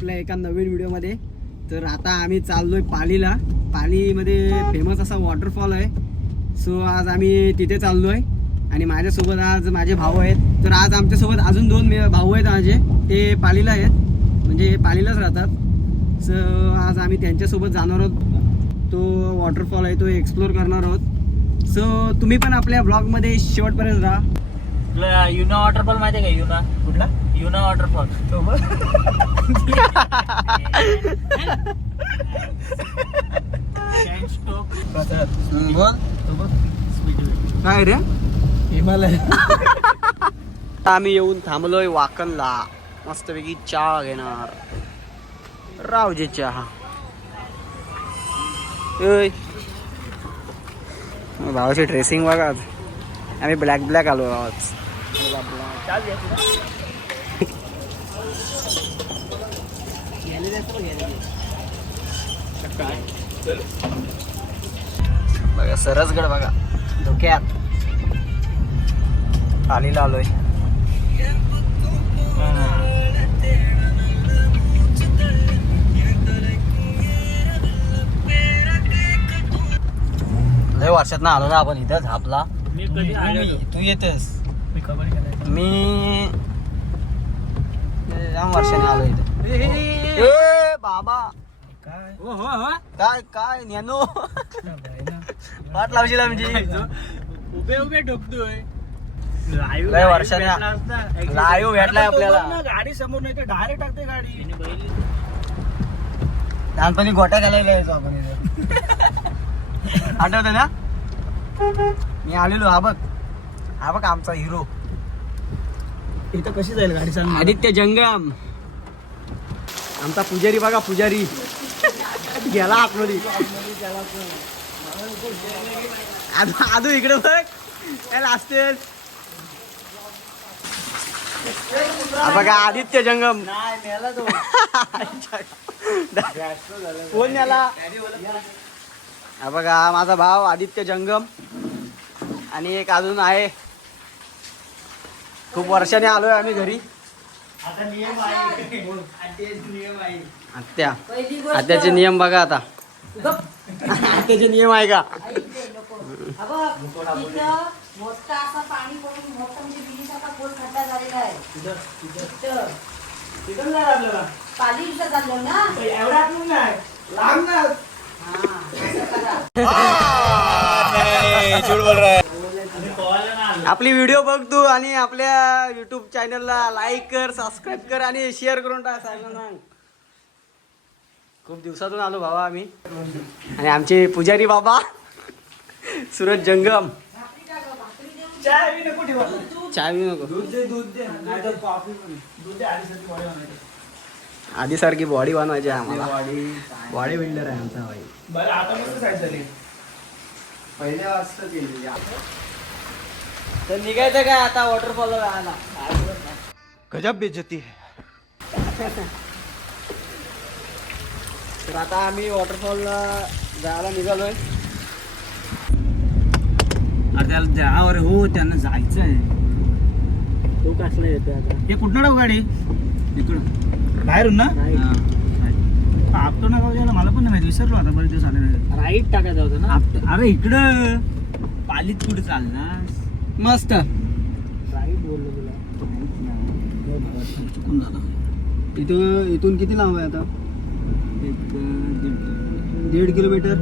आपल्या एका नवीन व्हिडिओमध्ये. तर आता आम्ही चाललोय पालीला. पालीमध्ये फेमस असा वॉटरफॉल आहे. सो आज आम्ही तिथे चाललोय. आणि माझ्यासोबत आज माझे भाऊ आहेत. तर आज आमच्यासोबत अजून दोन भाऊ आहेत माझे. ते पालीला आहेत. म्हणजे पालीलाच राहतात. सो आज आम्ही त्यांच्यासोबत जाणार आहोत. तो वॉटरफॉल आहे तो एक्सप्लोर करणार आहोत. सो तुम्ही पण आपल्या ब्लॉगमध्ये शेवटपर्यंत राहा. युना वॉटरफॉल माहिती आहे का युना कुठला? युना वॉटरफॉल काय रे. हिमालय. आता आम्ही येऊन थांबलोय वाकणला. मस्तपैकी चहा घेणार. रावजे चहा. भावाची ड्रेसिंग बघा. आम्ही ब्लॅक ब्लॅक आलो आज बघा सरसगड बघा. धोक्यात. पालीला आलोय. लय वर्षात ना आलो ना आपण इथं झापला. मी कधी आलेलो तू येतेस. मी जाम वर्षाने आलो इथं. ए बाबा. काय? हो हो हो. काय काय ज्ञानो. वाट लावशील आमची. उभे उभे ठोकतोय लाईव्ह लय वर्षाने- लाईव्ह भेटलाय आपल्याला. गाडी समोर नाही तर डायरेक्ट टाकते गाडी. लहानपणी गोट्या घालायला यायचो आपण आठवत ना? मी आलेलो हा बघ. हा बघ आमचा हिरो इथं कशी जाईल गाडी सांग. आदित्य जंगम. आमचा पुजारी बघा पुजारी. गेला आतमध्ये आधू इकडे बघ. काय लाजतेस बघा आदित्य जंगम. नेला कोण हा बघा माझा भाव आदित्य जंगम. आणि एक अजून आहे. खूप वर्षाने आलोय आम्ही घरी. आता नियम आहे नियम आहे आत्या आत्याचे नियम बघा आता आत्याचे नियम आहे का मोठा असा पाणी पडून मोठा म्हणजे विहिरीसारखा खोल खड्डा झालेला आहे तिथं. तिथून जायला आपल्याला पाली दिवसात झालं ना एवढा आतून नाही लांब ना हा असं करा आम्ही पोहायला ना आलो आपली व्हिडिओ बघ तू आणि आपल्या युट्यूब चॅनलला लाईक कर सबस्क्राईब कर आणि शेअर करून टाक सांग सांग. खूप दिवसातून आलो भावा आम्ही. आणि आमचे पुजारी बाबा सुरज जंगम. चाय बी नको आधी सारखी बॉडी बनवायची. आम्हाला. बॉडी बिल्डर आहे आमचा भाई. पहिल्या वाजता तर निघायचं काय आता? वॉटरफॉलला जायला गजब बेइज्जती है। तर आता आम्ही वॉटरफॉलला जायला निघालोय. अरे त्याला जावर हो त्यांना जायचं आहे. तो कसला येतोय आता? हे कुठनं टाकू गाडी? इकडं. बाहेरून ना. आपटो ना गाव मला पण नाही माहिती. विसरलो आता बरेच दिवस आले नाही. राईट टाकायचं होतं ना? अरे इकडं. पालीत कुठे चालणार? मस्त. इथं इथून किती लांब आहे आता? दीड दीड किलोमीटर.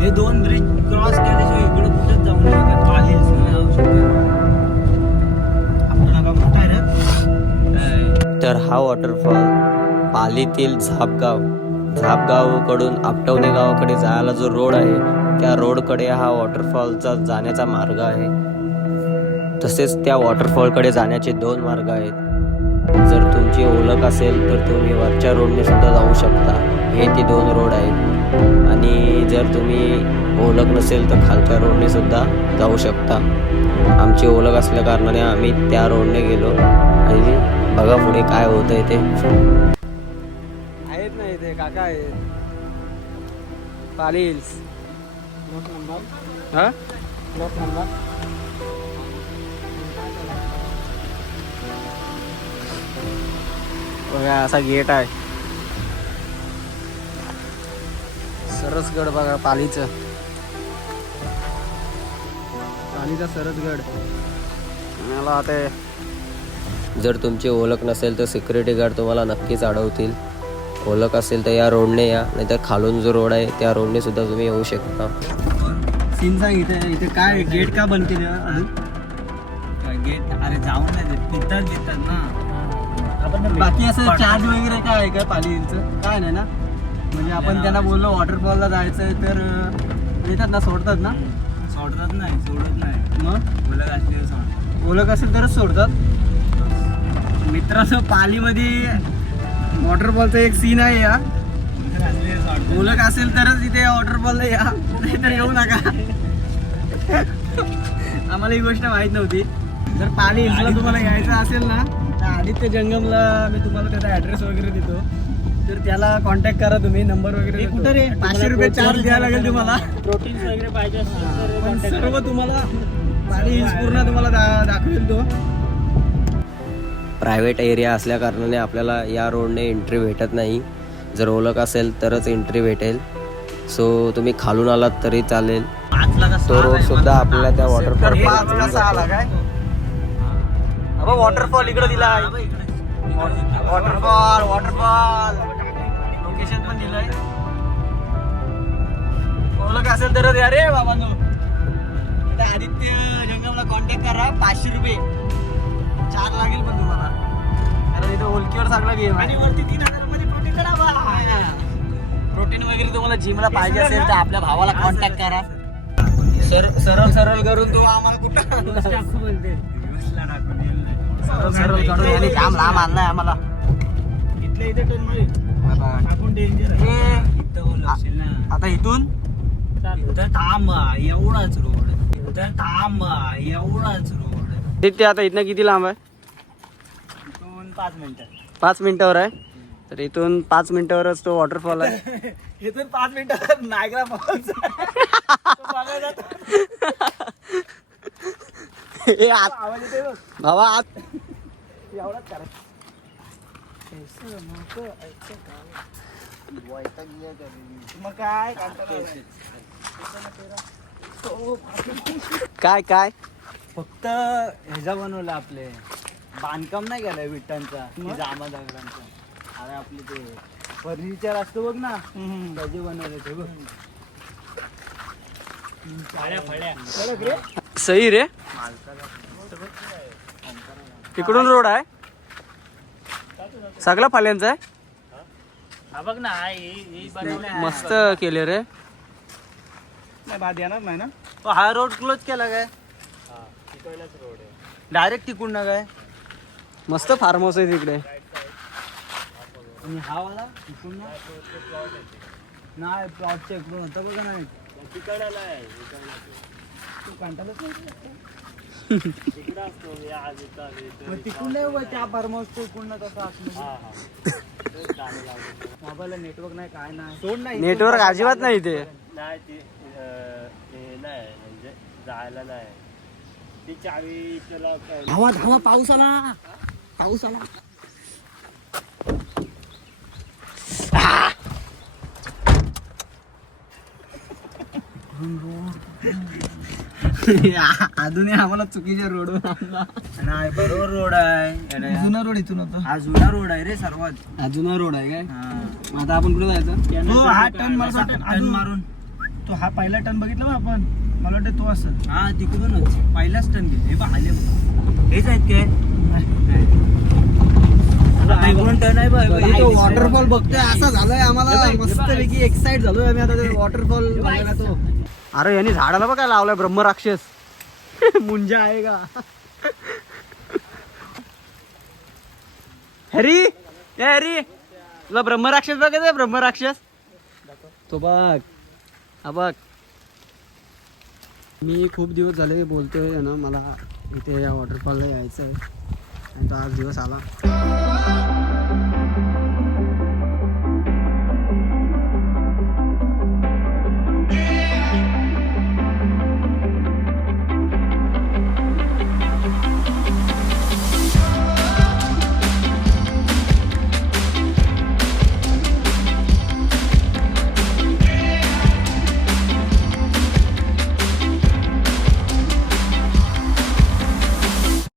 हे दोन ब्रिज क्रॉस केल्याशिवाय इकडे कुठेच जाऊ नये पाली जाऊ शकतो तर हा वॉटरफॉल पालीतील झापगाव. झापगावकडून आपटवणे गावाकडे जायला जो रोड आहे त्या रोडकडे हा वॉटरफॉलचा जाण्याचा मार्ग आहे. तसेच त्या वॉटरफॉलकडे जाण्याचे दोन मार्ग आहेत. जर तुमची ओळख असेल तर तुम्ही वरच्या रोडने सुद्धा जाऊ शकता. हे ते दोन रोड आहेत. आणि जर तुम्ही ओळख नसेल तर खालच्या रोडने सुद्धा जाऊ शकता. आमची ओळख असल्या कारणाने आम्ही त्या रोडने गेलो. आणि बघा पुढे काय होतंय ते. आहेत ना इथे काका आहेत. पालील्स. हा? बघा असा गेट आहे. सरसगड बघा पालीचं. पालीचा सरसगड. मला आता जर तुमची ओळख नसेल तर सिक्युरिटी गार्ड तुम्हाला नक्कीच अडवतील. ओळख असेल तर या रोडने या नाहीतर खालून जो रोड आहे त्या रोडने सुद्धा तुम्ही येऊ शकता. सीन सांग इथे इथे काय गेट का बंद केले? अजून गेट अरे जाऊन नाही तिथंच देतात ना. आपण बाकी असं चार्ज वगैरे काय आहे का पालीचं? काय नाही ना? म्हणजे आपण त्यांना बोललो वॉटरफॉलला जायचंय तर येतात ना सोडतात ना? सोडतात नाही सोडत नाही. मग? बोलत असले सोडतात ओळख असेल तरच सोडतात. मित्रांनो पालीमध्ये वॉटरफॉलचा एक सीन आहे या. बोलत असले तरच इथे वॉटरफॉलला या. नाहीतर येऊ नका. आम्हाला ही गोष्ट माहीत नव्हती. जर पाणी हिल्सला तुम्हाला यायचं असेल ना तर आदित्य जंगमला मी तुम्हाला त्याचा ॲड्रेस वगैरे देतो. तर त्याला कॉन्टॅक्ट करा तुम्ही नंबर वगैरे. कुठं रे? पाचशे रुपये चार्ज द्यायला लागेल तुम्हाला. प्रोटीन्स वगैरे पाहिजे सर्व तुम्हाला पाणी हिल्स पूर्ण तुम्हाला दा- दाखवेल तो. प्रायव्हेट एरिया असल्या कारणाने आपल्याला या रोडने एंट्री भेटत नाही. जर ओळख असेल तरच एंट्री भेटेल. सो तुम्ही खालून आलात तरी चालेल. तो रोड सुद्धा आपल्याला त्या वॉटरफॉल वॉटरफॉल इकडे दिला. वॉटरफॉल वॉटरफॉल लोकेशन पण दिलंय. ओळख असेल तरच. या रे बाबा आदित्य जंगमला कॉन्टॅक्ट करा. पाचशे रुपये. चार लागेल पण तुम्हाला. कारण इथं ओळखीवर चांगला गेम आणि वरती तीन हजारमध्ये प्रोटीन प्रोटीन वगैरे तुम्हाला जिमला पाहिजे असेल तर आपल्या भावाला कॉन्टॅक्ट करा. सर सरळ सरळ करून तो आम्हाला कुठं सरळ सरळ करून याने जाम लांब आणलाय आम्हाला. इथल्या इथे टर्न आता इथून? इथं थांब एवढाच रोड इथं थांब एवढाच रोड ते आता इथनं किती लांब आहे? इथून पाच मिनिटं. पाच मिनिटावर आहे? तर इथून पाच मिनिटावरच तो वॉटरफॉल आहे. इथून पाच मिनिटं नायगरा फॉल्स हे आत आवाज येते बघ. भावा आत एवढाच करा. मग काय? काय काय? फक्त ह्याचा बनवलं आपले. बांधकाम नाही केलंय विटांचा जामा दगडांचा. अरे आपले ते फर्निचर असतो बघ ना त्याचे बनवले ते बघ. सही रे. तिकडून रोड आहे? सगळा फाल्यांचा आहे? हा बघ ना मस्त केले रे. नाही बाद येणार नाही ना? हा रोड क्लोज केला काय? डायरेक्ट तिकडून ना काय? मस्त फार्म हाऊस आहे तिकडे. आणि हा वाला तिकडून ना? नाही प्लॉटच्या इकडून होता बघा नाही तू कंटाळत नाही मग तिकडून नाही उभं, त्या फार्म हाऊस तिकडून ना तसं मोबाईलला नेटवर्क नाही काय नाही. सोड नाही नेटवर्क अजिबात नाही इथे. नाही ते हे नाही म्हणजे जायला नाही. धावा धावा पाऊस आला. पाऊस आला. अजूनही आम्हाला चुकीच्या रोड नाही बरोबर रोड आहे. जुना रोड इथून होता हा जुना रोड आहे रे सर्वात. हा जुना रोड आहे काय? हा. आता आपण कुठे जायचं? तो हा टर्न मारून. तो हा पहिला टर्न बघितला ना आपण? मला वाटतं तो असं हा तिकडूनच पहिलाच टर्न गेले. हे बघ आले बघ. हेच आहेत काय? आता इकडून टर्न आहे बघ. वॉटरफॉल बघतोय असं झालंय आम्हाला मस्त पैकी एक्साइट झालोय आम्ही आता वॉटरफॉल बघायला तो. अरे यांनी झाडाला बघा लावलाय ब्रह्मराक्षस मुंजा आहे का? हरी? ए हरी? तुला ब्रह्मराक्षस बघायचं ब्रह्मराक्षस तो बघ. हा बघ. मी खूप दिवस झाले बोलतोय ना मला इथे या वॉटरफॉलला यायचं आहे आणि तो आज दिवस आला.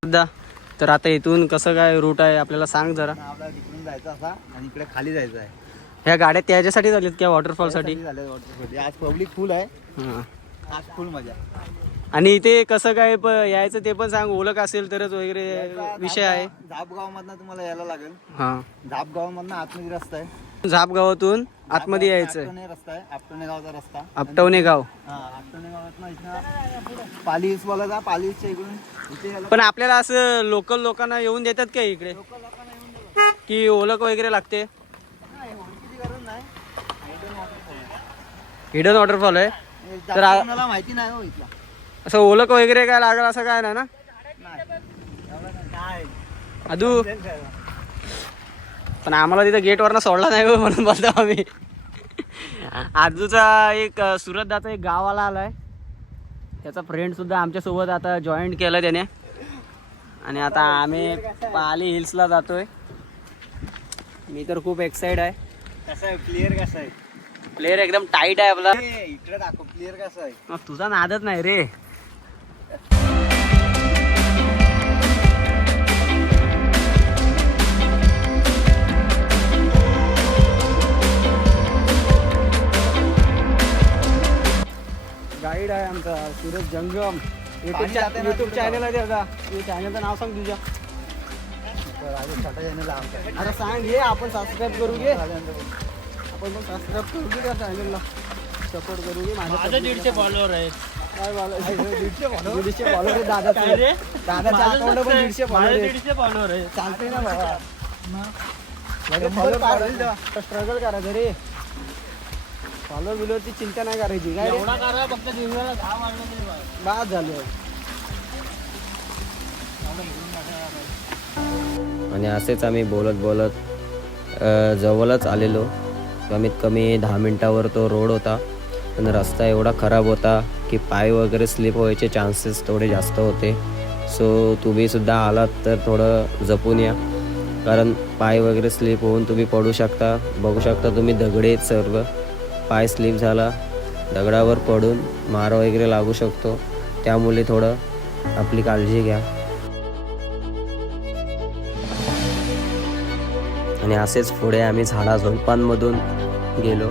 सध्या तर आता इथून कसं काय रूट आहे आपल्याला सांग जरा. आपल्याला तिकडून जायचं असा आणि इकडे खाली जायचं आहे. ह्या गाड्या त्याच्यासाठी झाल्यात किंवा वॉटरफॉलसाठी झालं waterfall. आज पब्लिक फुल आहे. हां. आज फुल मजा. आणि इथे कसं काय प यायचं ते पण सांग. ओळख असेल तरच वगैरे विषय आहे. झापगाव मधनं तुम्हाला यायला लागेल. हां. झापगाव मधनं आतमध्ये रस्ता आहे. झाप गावातून आतमध्ये यायचं रस्ता आहे. गावचा रस्ता. आपटवणे गाव. हा गावात पालीस पालीसच्या इकडून इथे पण आपल्याला असं लोकल लोकांना येऊन देतात का इकडे? की ओळख वगैरे लागते? नाही, ओळखीची गरज नाही. Hidden waterfall आहे. हिडन वॉटरफॉल आहे? हे तर जास्त आ- कोणाला माहिती नाही हो इथला. असं ओळख वगैरे काय लागेल असं काय नाही ना? नाही. एवढं नाही. अदू? पण आम्हाला तिथं गेटवरनं सोडला नाही म्हणून बोलतो आम्ही. आजूचा एक सुरतदाचा एक गावाला आलाय. त्याचा फ्रेंड सुद्धा आमच्यासोबत आता जॉईन केलं त्याने. आणि आता आम्ही पाली हिल्सला जातोय. मी तर खूप एक्साइड आहे. कसं आहे? क्लिअर कसं आहे? प्लेअर एकदम टाईट आहे आपला. इकडे दाखव क्लिअर कसं आहे? तुझा नादच नाही रे. गाईड आहे आमचा सूरज जंगम. युट्यूब तिकडे चॅनल आहे त्याचा चॅनलचं नाव सांग तुझ्या. आता सांग घे आपण सबस्क्राईब करू घे आपण पण सबस्क्राईब करू घे त्या चॅनलला सपोर्ट करू घे माझ्या दीडशे फॉलोअर आहेत? दीडशे. दादाच्या पण दीडशे. दीडशे फॉलोअर आहेत. चालतंय ना बाबा. स्ट्रगल करायचं रे फॉलो बिलोची चिंता नाही करायची. काय रे? एवढा करा फक्त दिवसाला दहा वाजले तरी बस. बाद झालं आणि असेच आम्ही बोलत बोलत अ, जवळच आलेलो. कमीत कमी दहा मिनटावर तो रोड होता. पण रस्ता एवढा खराब होता की पाय वगैरे स्लिप व्हायचे चान्सेस थोडे जास्त होते. सो तुम्हीसुद्धा आलात तर थोडं जपून या. कारण पाय वगैरे स्लिप होऊन तुम्ही पडू शकता. बघू शकता तुम्ही दगडे आहेत सर्व. पाय स्लिप झाला दगडावर पडून मार वगैरे लागू शकतो त्यामुळे थोडं आपली काळजी घ्या. आणि असेच पुढे आम्ही झाडा झुडपांमधून गेलो.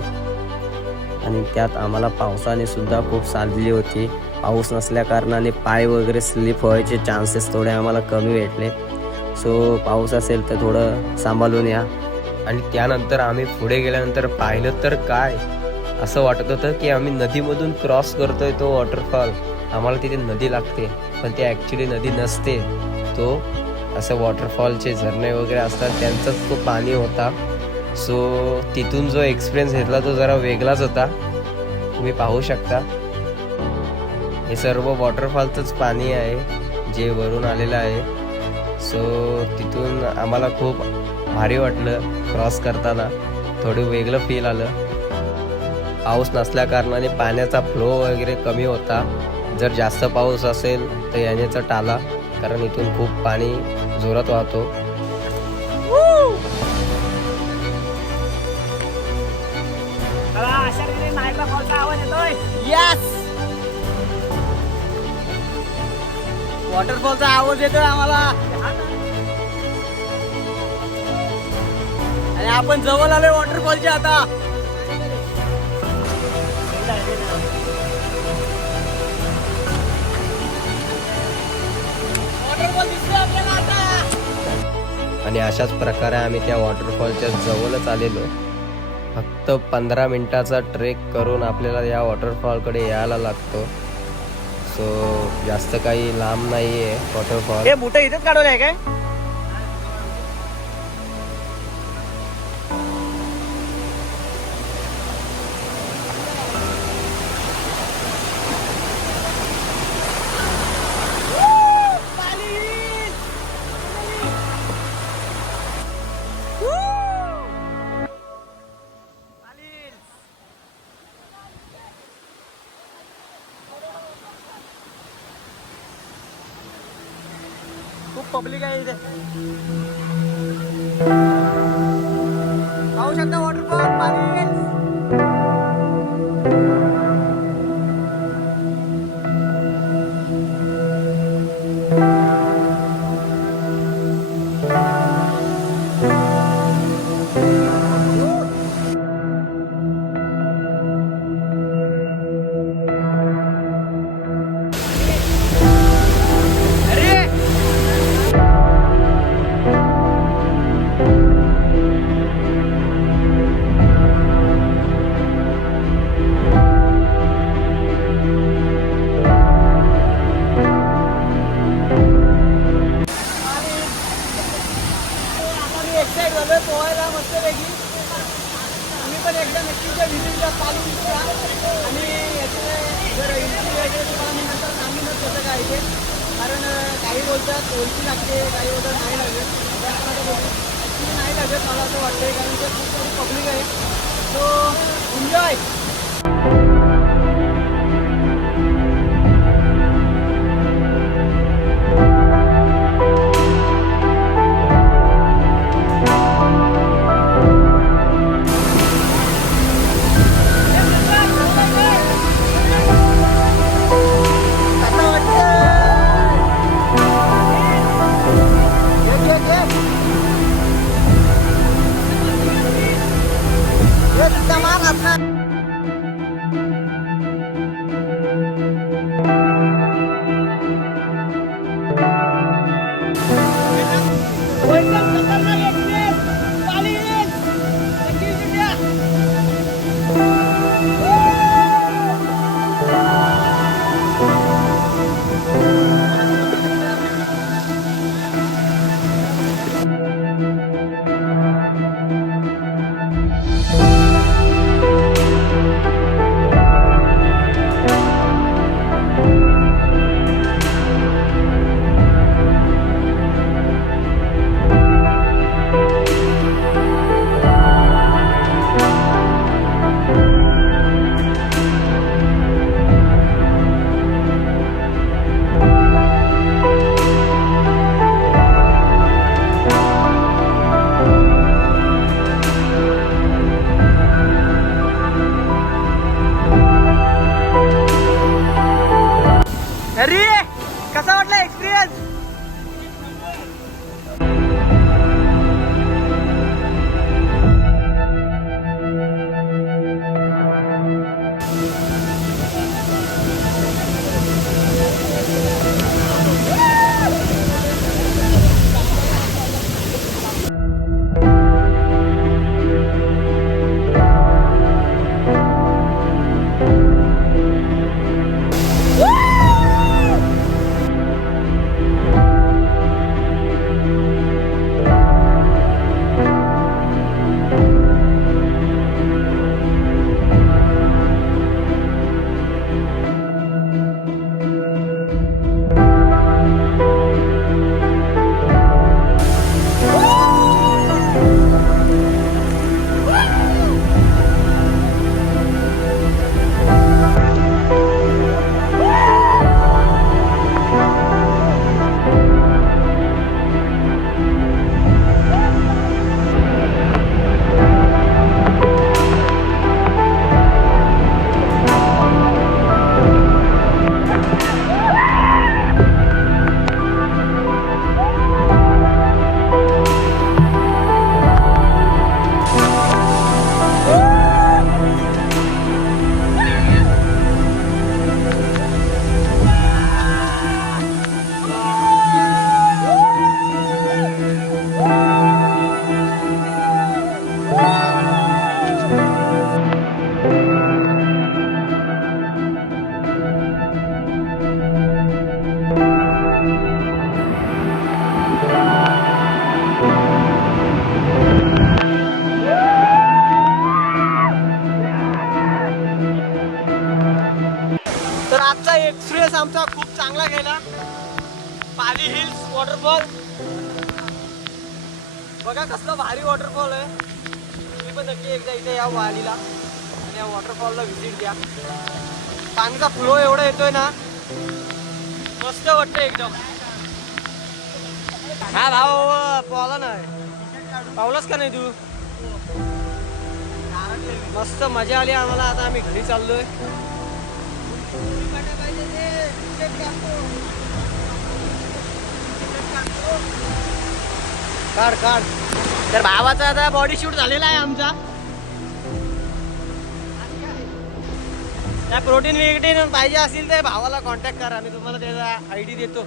आणि त्यात आम्हाला पावसाने सुद्धा खूप साधली होती. पाऊस नसल्या कारणाने पाय वगैरे स्लिप व्हायचे चान्सेस थोडे आम्हाला कमी भेटले. सो पाऊस असेल तर थोडं सांभाळून या. आणि त्यानंतर आम्ही पुढे गेल्यानंतर पाहिलं तर काय? असं वाटत होतं की आम्ही नदीमधून क्रॉस करतोय तो वॉटरफॉल आम्हाला तिथे नदी लागते पण ती ॲक्च्युली नदी नसते. तो असं वॉटरफॉलचे झरणे वगैरे असतात त्यांचाच तो पाणी होता. सो तिथून जो एक्सपिरियन्स घेतला तो जरा वेगळाच होता. तुम्ही पाहू शकता. हे सर्व वॉटरफॉलचंच पाणी आहे जे वरून आलेलं आहे. सो तिथून आम्हाला खूप भारी वाटलं क्रॉस करताना. थोडं वेगळं फील आलं. पाऊस नसल्या कारणाने पाण्याचा फ्लो वगैरे कमी होता. जर जास्त पाऊस असेल तर येण्याचा टाला कारण इथून खूप पाणी जोरात वाहतो. वॉटरफॉलचा आवाज येतोय. आम्हाला. आणि आपण जवळ आलोय वॉटरफॉलच्या आता. आणि अशाच प्रकारे आम्ही त्या वॉटरफॉलच्या जवळच आलेलो. फक्त पंधरा मिनटाचा ट्रेक करून आपल्याला या वॉटरफॉलकडे यायला लागतो. सो जास्त काही लांब नाही आहे वॉटरफॉल हे बुट इथेच आहे काय? वॉटरफॉल बोलतात ओळखी लागते काही बोलतात नाही लागत. आपण आता नाही लागत मला असं वाटतंय कारण ते खूप सारी पब्लिक आहे. सो एन्जॉय आमचा खूप चांगला गेला पाली हिल्स वॉटरफॉल बघा कसला भारी वॉटरफॉल आहे. तुम्ही पण नक्की एकदा इथे या वालीला आणि या वॉटरफॉलला व्हिजिट द्या पाण्याचा फ्लो एवढा येतोय ना? मस्त वाटतं एकदम. हा भाऊ पावला नाही. पावलाच का नाही तू? मस्त मजा आली आम्हाला. आता आम्ही घरी चाललोय. काढ काढ. तर भावाचा आता बॉडी शूट झालेला आहे आमचा. त्या प्रोटीन विकटीन पाहिजे असेल तर भावाला कॉन्टॅक्ट करा. मी तुम्हाला त्याचा आय डी देतो.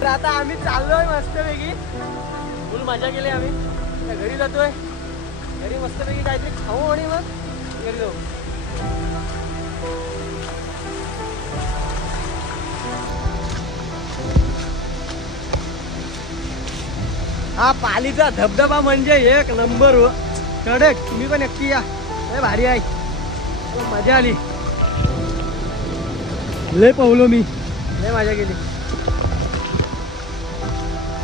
तर आता आम्ही चाललोय मस्तपैकी. फुल मजा केली आम्ही. घरी जातोय. घरी मस्तपैकी काहीतरी खाऊ आणि मग घरी जाऊ. हा पालीचा धबधबा म्हणजे एक नंबर हो. कडक. तुम्ही पण नक्की या. लय भारी आहे. मजा आली. लय पवलो मी. लय मजा केली.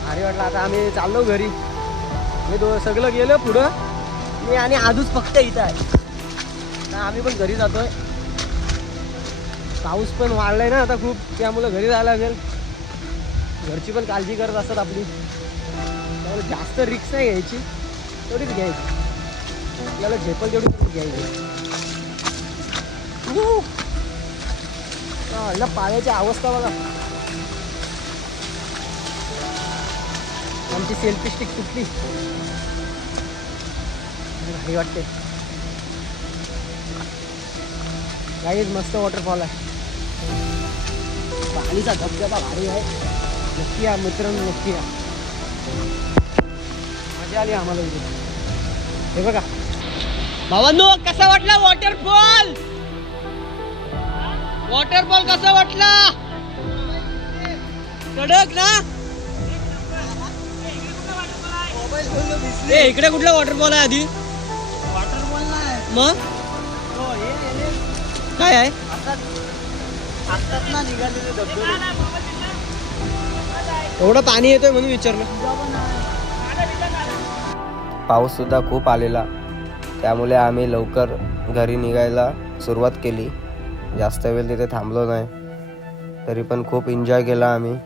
भारी वाटलं. आता आम्ही चाललो घरी. मी दो सगळं गेलो पुढं. मी आणि आजूच फक्त इथं आहे. आम्ही पण घरी जातोय. पाऊस पण वाढलाय ना आता खूप. त्यामुळं घरी जायला लागेल. घरची पण काळजी करत असतात आपली. जास्त रिक्स नाही घ्यायची तेवढीच घ्यायची. आपल्याला झेपल तेवढी घ्यायची. उहू. पाण्याची अवस्था बघा. आमची सेल्फी स्टिक तुटली. भारी वाटते काहीच मस्त वॉटरफॉल आहे. पाणीचा धबधबा भारी आहे. नक्की या मित्रांनो नक्की या. मजा आली आम्हाला इथे. हे बघा. भावांनो कसा वाटला वॉटरफॉल वॉटरफॉल कसा वाटला? कडक ना? ए इकडे कुठला वॉटरफॉल आहे आधी? वॉटरफॉल नाही मग? काय आहे? एवढं पाणी येतोय म्हणून विचारलं. पाऊससुद्धा खूप आलेला. त्यामुळे आम्ही लवकर घरी निघायला सुरुवात केली. जास्त वेळ तिथे थांबलो नाही. तरी पण खूप एन्जॉय केला आम्ही.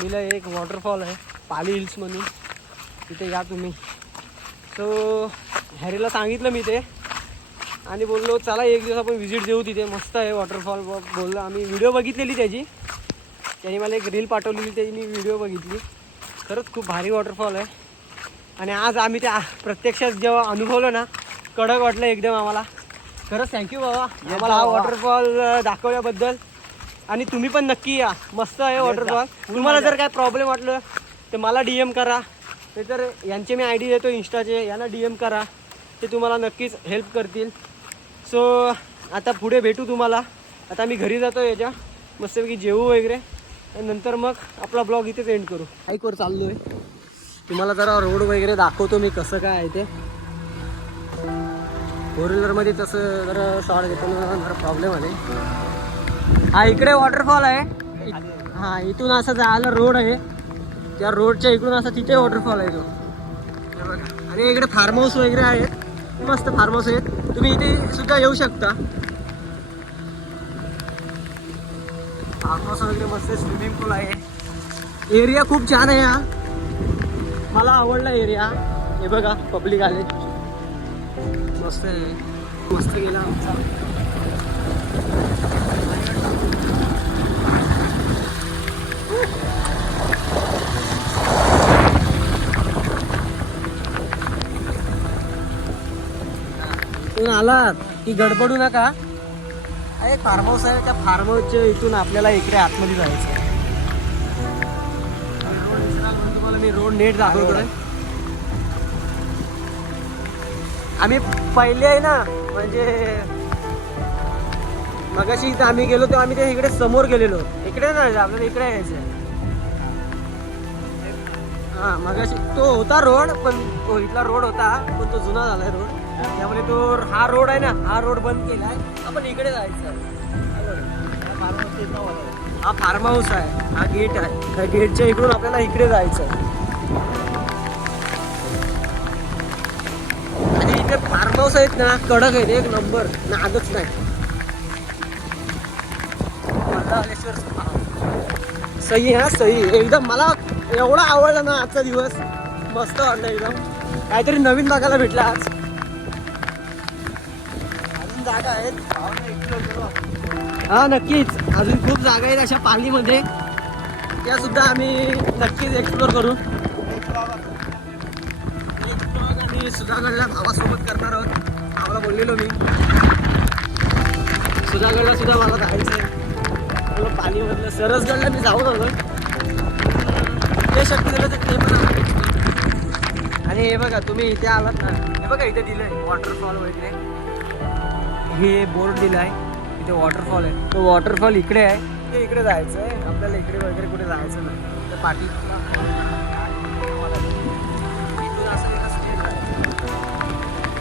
पालीला एक वॉटरफॉल आहे पाली हिल्स म्हणून. तिथे या तुम्ही. सो हॅरीला सांगितलं मी ते. आणि बोललो चला एक दिवस आपण व्हिजिट देऊ तिथे. मस्त आहे वॉटरफॉल बोललो आम्ही व्हिडिओ बघितलेली त्याची. त्याने मला एक रील पाठवलेली त्याची मी व्हिडिओ बघितली. खरंच खूप भारी वॉटरफॉल आहे. आणि आज आम्ही ते आ- प्रत्यक्षात जेव्हा अनुभवलं ना कडक वाटलं एकदम आम्हाला. खरंच थँक्यू बाबा. आम्हाला हा वॉटरफॉल दाखवल्याबद्दल. आणि तुम्ही पण नक्की या. मस्त आहे वॉटरफॉल तुम्हाला जर काय प्रॉब्लेम वाटलं तर मला डी एम करा. नाहीतर यांचे मी आय डी देतो इंस्टाचे यांना डी एम करा. ते तुम्हाला नक्कीच हेल्प करतील. सो आता पुढे भेटू तुम्हाला. आता आम्ही घरी जातो याच्या. मस्तपैकी जेवू वगैरे. नंतर मग आपला ब्लॉग इथेच एंड करू. बाईकवर चाललो आहे तुम्हाला जरा रोड वगैरे दाखवतो मी कसं काय आहे ते. फोर व्हीलरमध्ये तसं जरा शॉर्ट घेताना जरा प्रॉब्लेम आले. हा इकडे वॉटरफॉल आहे. हा इथून असं जायला रोड आहे. त्या रोडच्या इकडून असं तिथे वॉटरफॉल आहे तो. आणि इकडे फार्म हाऊस वगैरे आहेत मस्त फार्म हाऊस आहेत तुम्ही इथे सुद्धा येऊ शकता. फार्म हाऊस वगैरे मस्त स्विमिंग पूल आहे. एरिया खूप छान आहे हा. मला आवडला एरिया हे बघा पब्लिक आले. मस्त आहे. मस्त गेला आमचा. आलात की गडबडू नका. एक फार्म हाऊस आहे त्या फार्म हाऊसच्या इथून आपल्याला इकडे आतमध्ये जायचं आहे. तुम्हाला मी रोड नेट दाखवतोय आम्ही पहिले आहे ना म्हणजे मगाशी इथं आम्ही गेलो तेव्हा आम्ही ते इकडे समोर गेलेलो. इकडे नाही जायचं, आपल्याला इकडे यायचं हा मगाशी तो होता रोड पण तो इथला रोड होता पण तो जुना झालाय रोड. त्यामुळे तो हा रोड आहे ना हा रोड बंद केलाय. आपण इकडे जायचं. हा फार्म हाऊस आहे. हा गेट आहे. त्या गेटच्या इकडून आपल्याला इकडे जायचं आहे आणि इथे फार्म हाऊस आहेत ना कडक आहेत. एक नंबर नागच नाही. सही हा सही एकदम मला एवढा आवडला ना आजचा दिवस. मस्त वाटलं एकदम. काहीतरी नवीन बघायला भेटला आज. जागा आहेत. हा नक्कीच. अजून खूप जागा आहेत अशा पालीमध्ये त्या सुद्धा आम्ही नक्कीच एक्सप्लोर करू. आणि सुधागडला भावासोबत करणार आहोत. भावाला बोललेलो मी. सुधागडला सुद्धा मला जायचं आहे मला पाणीमधलं सरसगडला मी जाऊन आलो ते शक्य झालं तर ते पण आणि हे बघा तुम्ही इथे आलात ना. हे बघा इथे दिलंय वॉटरफॉल वगैरे. हे बोर्ड दिलाय इथे वॉटरफॉल आहे. तो वॉटरफॉल इकडे आहे. ते इकडे जायचं आहे आपल्याला इकडे वगैरे कुठे जायचं नाही. तर पाठी.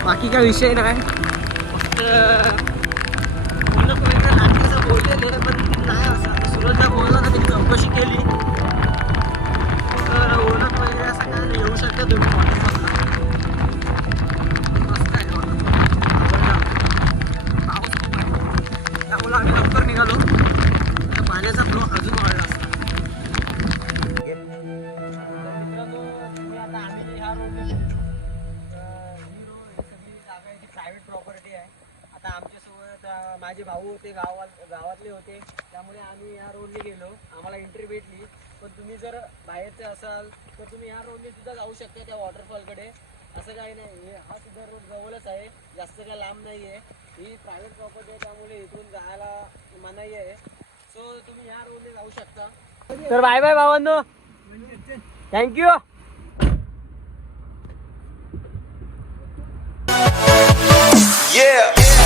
बाकी काय विषय नाही. फक्त बोललेले पण नाही असं. आता सुरतला बोलला ना त्याची चौकशी केली. तर ओळख वगैरे असं काय. येऊ शकता तुम्ही. निघालो. तर पाण्याचा फ्लो अजून वाढला असता. प्रायव्हेट प्रॉपर्टी आहे आता आमच्यासोबत माझे भाऊ होते गावात गावातले होते. त्यामुळे आम्ही या रोडने गेलो आम्हाला एंट्री भेटली पण तुम्ही जर बाहेरचे असाल तर तुम्ही या रोडने सुद्धा जाऊ शकता. त्या वॉटरफॉलकडे असं काही नाही. हे हा सुद्धा रोड जवळच आहे. जास्त काही लांब नाही आहे ही प्रायव्हेट प्रॉपर्टी आहे त्यामुळे इथून जायला मनाई आहे. सो तुम्ही या रोडने जाऊ शकता. तर बाय बाय भावांनो. Thank you Yeah.